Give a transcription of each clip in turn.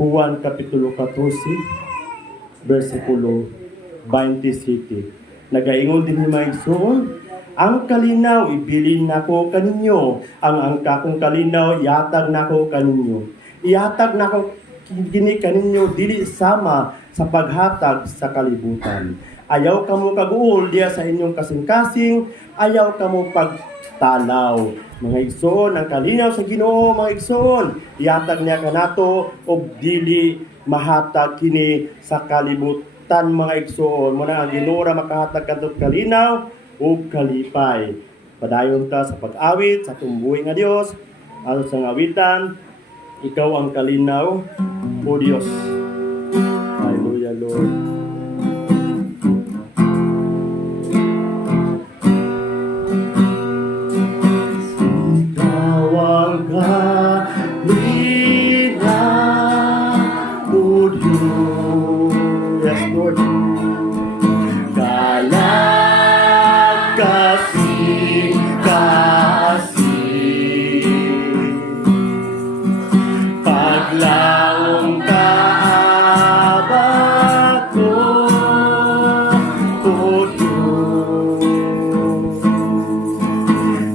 Juan Kapitulo 14, versikulo 27. Nagaingon din ni Maigsoon, ang kalinaw ibilin nako kaninyo, ang angkakong kalinaw iatag nako kaninyo. Iatag nako kini kaninyo dili sama sa paghatag sa kalibutan. Ayaw kamo kaguol diya sa inyong kasing-kasing, ayaw kamo pagtalaw. Mga igsoon, ang kalinaw sa Ginoo, mga igsoon, iatag niya kanato og dili mahatag kini sa kalibutan, mga igsoon. Muna ang Ginoo ra makahatag kadtong kalinaw ug kalipay. Padayon ta sa pag-awit sa tumbuhi nga Dios, aron sa awitan, ikaw ang kalinaw, o Dios. Hallelujah, Lord. Ikaw ang kalinaw, o Diyos. Yes, Lord. Paglaong kaabak ko, O Diyos.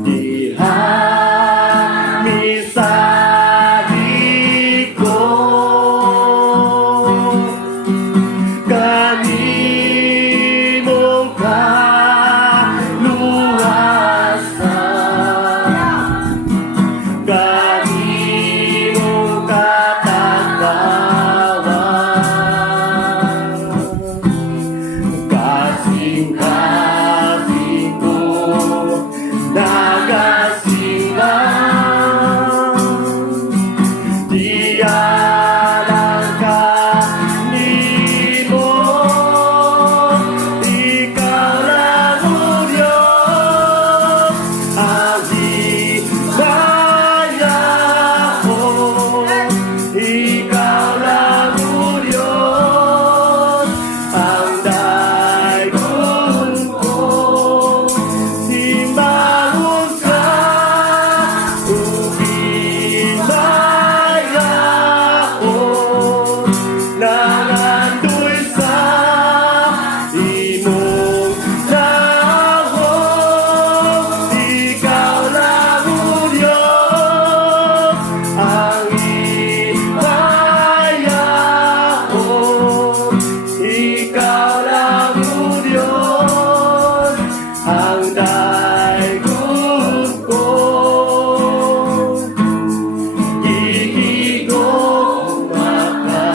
Diha misali ko, kanimong kaluwasan, kanimong kasing-kasing ko, nagasilang, diyalang kanimo, ikaw lang o Diyos, ang himaya ko, ikaw lang o Diyos, ang daigong ko, simbahon ka, himaya ko, nangandoy sa imong lahong, ikaw lang o Diyos, ang himaya ko, ikaw lang o Diyos, ang daigong ko. Gihigong maka,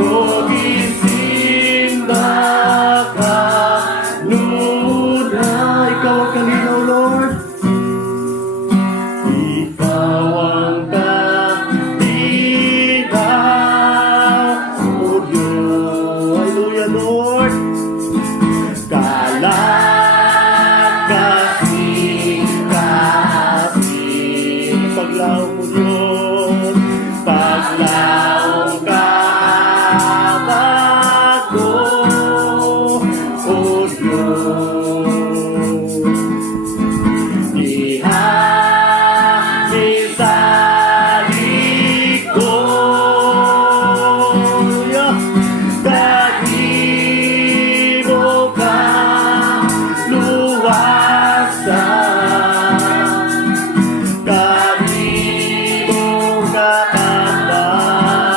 o gisimba ka, luna. Ikaw ang kalinaw, Lord. Ikaw ang kalinaw, O Diyos. Hallelujah, Lord. Kasing-kasing, paglaong mo, Diyos, paglaong kaabak ko, O Diyos. Diha misali ko, kanimo kaluwasan, kanimo katatagan,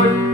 Lord.